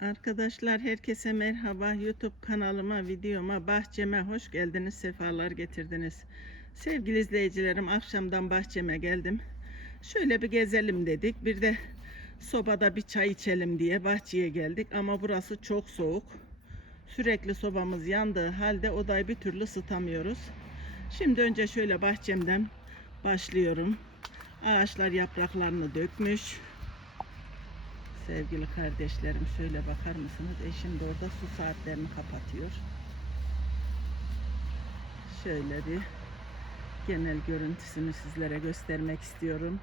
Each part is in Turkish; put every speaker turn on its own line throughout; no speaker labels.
Arkadaşlar herkese merhaba. YouTube kanalıma, videoma, bahçeme hoş geldiniz, sefalar getirdiniz. Sevgili izleyicilerim, akşamdan bahçeme geldim. Şöyle bir gezelim dedik. Bir de sobada bir çay içelim diye bahçeye geldik. Ama burası çok soğuk. Sürekli sobamız yandığı halde odayı bir türlü ısıtamıyoruz. Şimdi önce şöyle bahçemden başlıyorum. Ağaçlar yapraklarını dökmüş. Sevgili kardeşlerim şöyle bakar mısınız? Eşim de orada su saatlerini kapatıyor. Şöyle bir genel görüntüsünü sizlere göstermek istiyorum.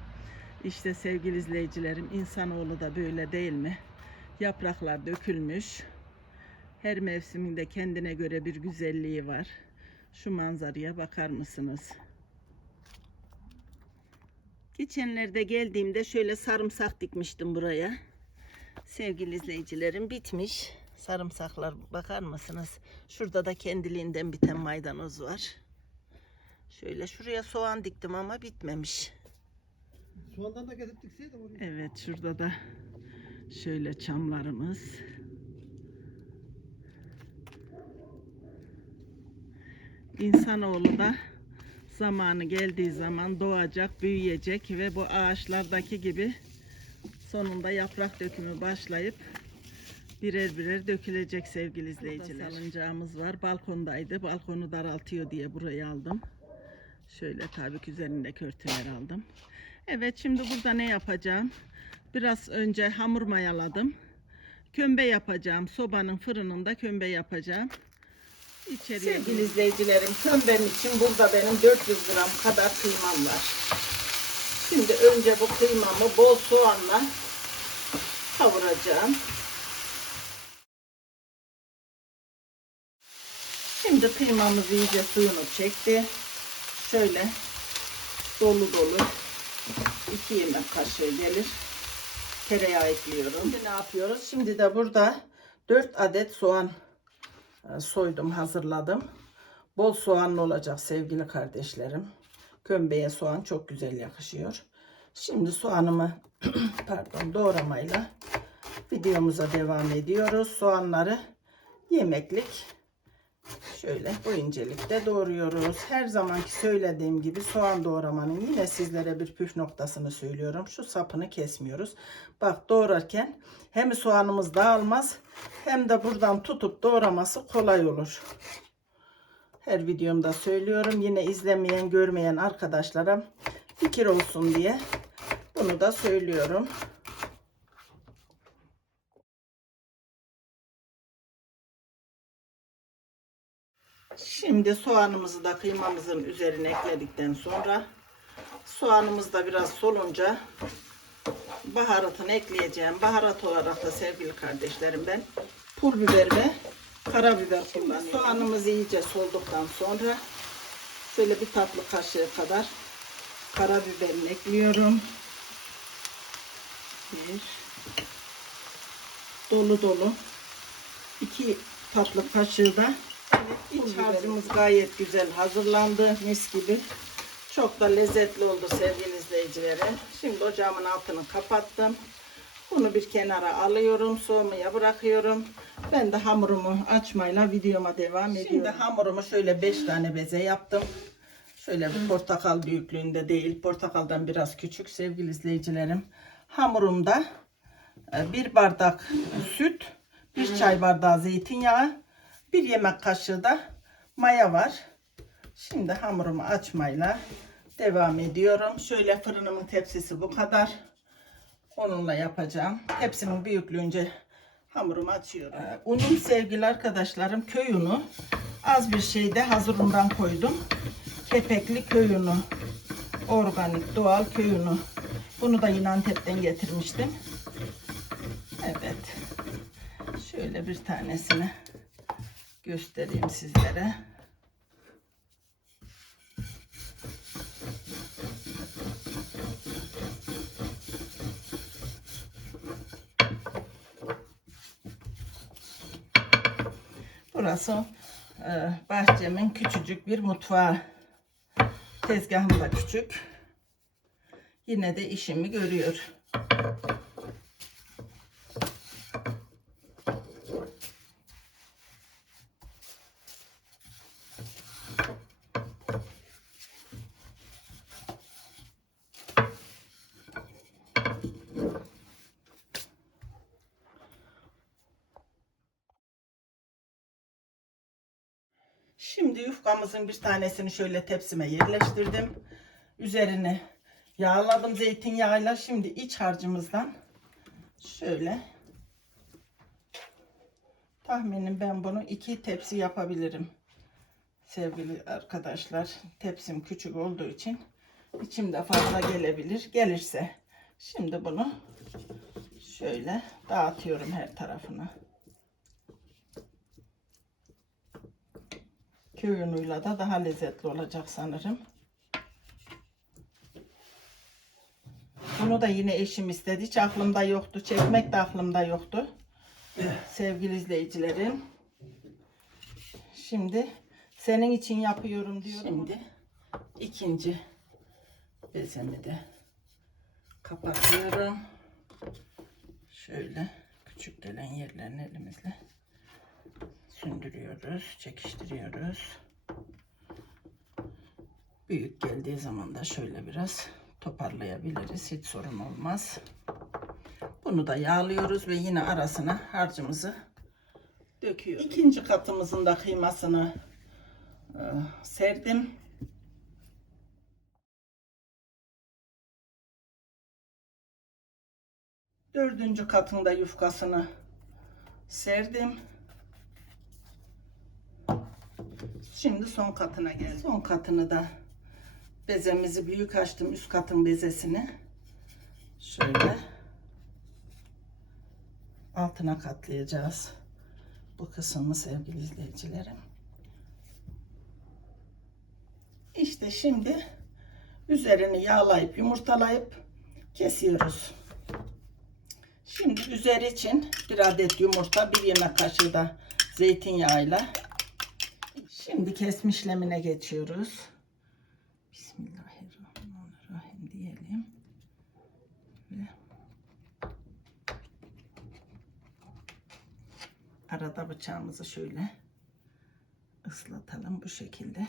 İşte sevgili izleyicilerim insanoğlu da böyle değil mi? Yapraklar dökülmüş. Her mevsiminde kendine göre bir güzelliği var. Şu manzaraya bakar mısınız? Geçenlerde geldiğimde şöyle sarımsak dikmiştim buraya. Sevgili izleyicilerim bitmiş. Sarımsaklar bakar mısınız? Şurada da kendiliğinden biten maydanoz var. Şöyle şuraya soğan diktim ama bitmemiş.
Soğandan da getirip dikseydim oraya.
Evet şurada da şöyle çamlarımız. İnsanoğlu da zamanı geldiği zaman doğacak, büyüyecek ve bu ağaçlardaki gibi sonunda yaprak dökümü başlayıp birer birer dökülecek sevgili izleyiciler. Salıncağımız var. Balkondaydı. Balkonu daraltıyor diye buraya aldım. Şöyle tabii ki üzerindeki örtüler aldım. Evet şimdi burada ne yapacağım? Biraz önce hamur mayaladım. Kömbe yapacağım. Sobanın fırınında kömbe yapacağım. İçeriye Sevgili izleyicilerim kömbem için burada benim 400 gram kadar kıymam var. Şimdi önce bu kıymamı bol soğanla kavuracağım. Şimdi kıymamız iyice suyunu çekti. Şöyle dolu dolu 2 yemek kaşığı gelir. Tereyağı ekliyorum. Şimdi ne yapıyoruz? Şimdi de burada 4 adet soğan e, soydum, hazırladım. Bol soğanlı olacak sevgili kardeşlerim. Kömbeye soğan çok güzel yakışıyor. Şimdi soğanımı pardon doğramayla videomuza devam ediyoruz. Soğanları yemeklik şöyle bu incelikte doğruyoruz. Her zamanki söylediğim gibi soğan doğramanın yine sizlere bir püf noktasını söylüyorum. Şu sapını kesmiyoruz. Bak doğrarken hem soğanımız dağılmaz hem de buradan tutup doğraması kolay olur. Her videomda söylüyorum. Yine izlemeyen, görmeyen arkadaşlara fikir olsun diye bunu da söylüyorum. Şimdi soğanımızı da kıymamızın üzerine ekledikten sonra soğanımız da biraz solunca baharatını ekleyeceğim. Baharat olarak da sevgili kardeşlerim ben pul biber ve karabiber kullanıyorum. Soğanımız iyice solduktan sonra şöyle bir tatlı kaşığı kadar karabiberini ekliyorum. Bir dolu dolu iki tatlı kaşığı da İç harcımız gayet güzel hazırlandı. Mis gibi. Çok da lezzetli oldu sevgili izleyicilerim. Şimdi ocağımın altını kapattım. Bunu bir kenara alıyorum. Soğumaya bırakıyorum. Ben de hamurumu açmayla videoma devam ediyorum. Şimdi hamurumu şöyle 5 tane beze yaptım. Şöyle bir portakal büyüklüğünde değil. Portakaldan biraz küçük sevgili izleyicilerim. Hamurumda e, bir bardak süt, bir çay bardağı zeytinyağı, bir yemek kaşığı da maya var. Şimdi hamurumu açmayla devam ediyorum. Şöyle fırınımın tepsisi bu kadar. Onunla yapacağım. Tepsimin büyüklüğünce hamurumu açıyorum. Ee, unum sevgili arkadaşlarım köy unu. Az bir şey de hazır koydum. Kepekli köy unu. Organik doğal köy unu. Bunu da yine Antep'ten getirmiştim. Evet. Şöyle bir tanesini göstereyim sizlere. Burası e, bahçemin küçücük bir mutfağı. Tezgahım da küçük. Yine de işimi görüyor. Şimdi yufkamızın bir tanesini şöyle tepsime yerleştirdim. Üzerini yağladım zeytinyağıyla. Şimdi iç harcımızdan şöyle tahminim ben bunu iki tepsi yapabilirim. Sevgili arkadaşlar tepsim küçük olduğu için içimde fazla gelebilir. Gelirse şimdi bunu şöyle dağıtıyorum her tarafına. Köy unuyla da daha lezzetli olacak sanırım. Bunu da yine eşim istedi. Hiç aklımda yoktu. Çekmek de aklımda yoktu. Sevgili izleyicilerim. Şimdi senin için yapıyorum diyorum. Şimdi ikinci bezemi de kapatıyorum. Şöyle küçük gelen yerlerini elimizle sündürüyoruz, çekiştiriyoruz. Büyük geldiği zaman da şöyle biraz toparlayabiliriz. Hiç sorun olmaz. Bunu da yağlıyoruz ve yine arasına harcımızı döküyoruz. İkinci katımızın da kıymasını e, serdim. Dördüncü katında yufkasını serdim. Şimdi son katına geldim. Son katını da bezemizi büyük açtım. Üst katın bezesini. Şöyle altına katlayacağız. Bu kısmı sevgili izleyicilerim. İşte şimdi üzerini yağlayıp yumurtalayıp kesiyoruz. Şimdi üzeri için bir adet yumurta, bir yemek kaşığı da zeytinyağıyla Şimdi kesme işlemine geçiyoruz. Bismillahirrahmanirrahim diyelim. Ve arada bıçağımızı şöyle ıslatalım bu şekilde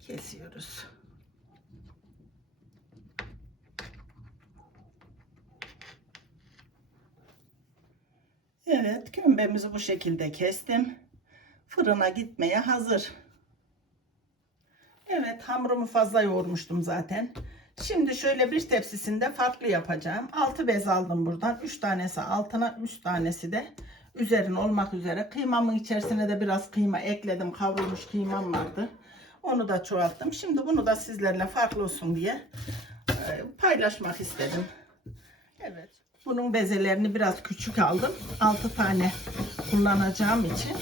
kesiyoruz. Evet, kömbemizi bu şekilde kestim fırına gitmeye hazır. Evet hamurumu fazla yoğurmuştum zaten. Şimdi şöyle bir tepsisinde farklı yapacağım. 6 bez aldım buradan. 3 tanesi altına 3 tanesi de üzerine olmak üzere. Kıymamın içerisine de biraz kıyma ekledim. Kavrulmuş kıymam vardı. Onu da çoğalttım. Şimdi bunu da sizlerle farklı olsun diye e, paylaşmak istedim. Evet. Bunun bezelerini biraz küçük aldım. 6 tane kullanacağım için.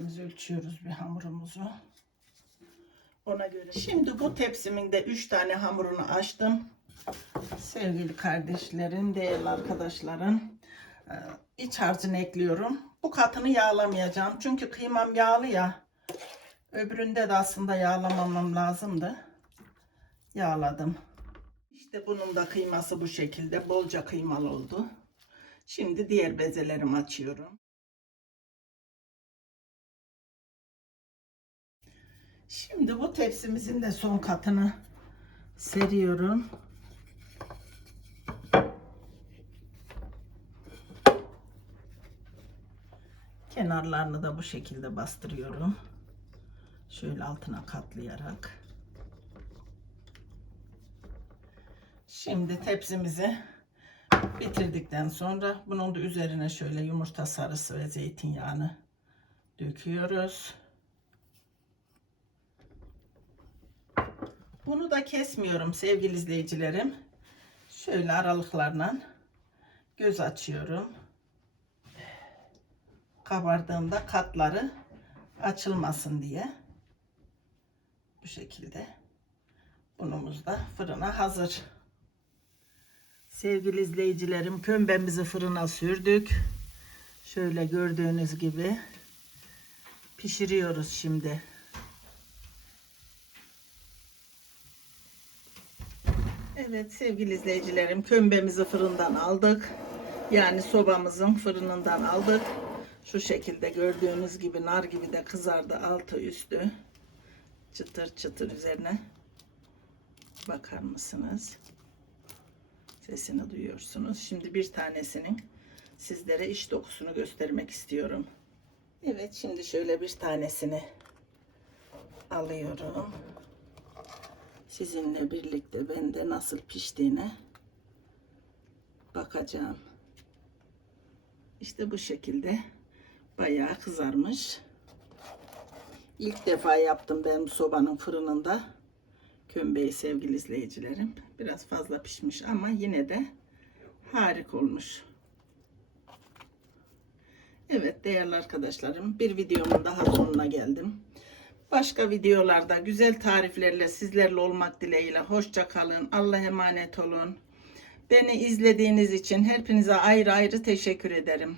Tepsimizi ölçüyoruz bir hamurumuzu. Ona göre. Şimdi bu tepsimin de 3 tane hamurunu açtım. Sevgili kardeşlerim, değerli arkadaşlarım. e, iç harcını ekliyorum. Bu katını yağlamayacağım. Çünkü kıymam yağlı ya. Öbüründe de aslında yağlamamam lazımdı. Yağladım. İşte bunun da kıyması bu şekilde. Bolca kıymalı oldu. Şimdi diğer bezelerimi açıyorum. Şimdi bu tepsimizin de son katını seriyorum. Kenarlarını da bu şekilde bastırıyorum. Şöyle altına katlayarak. Şimdi tepsimizi bitirdikten sonra bunun da üzerine şöyle yumurta sarısı ve zeytinyağını döküyoruz. Bunu da kesmiyorum sevgili izleyicilerim. Şöyle aralıklarla göz açıyorum. Kabardığında katları açılmasın diye. Bu şekilde. Unumuz da fırına hazır. Sevgili izleyicilerim kömbemizi fırına sürdük. Şöyle gördüğünüz gibi pişiriyoruz şimdi. Evet sevgili izleyicilerim kömbemizi fırından aldık. Yani sobamızın fırınından aldık. Şu şekilde gördüğünüz gibi nar gibi de kızardı altı üstü. Çıtır çıtır üzerine. Bakar mısınız? Sesini duyuyorsunuz. Şimdi bir tanesinin sizlere iç dokusunu göstermek istiyorum. Evet şimdi şöyle bir tanesini alıyorum. Sizinle birlikte ben de nasıl piştiğine bakacağım. İşte bu şekilde bayağı kızarmış. İlk defa yaptım ben bu sobanın fırınında. Kömbeyi sevgili izleyicilerim. Biraz fazla pişmiş ama yine de harika olmuş. Evet değerli arkadaşlarım bir videomun daha sonuna geldim. Başka videolarda güzel tariflerle sizlerle olmak dileğiyle hoşça kalın. Allah'a emanet olun. Beni izlediğiniz için hepinize ayrı ayrı teşekkür ederim.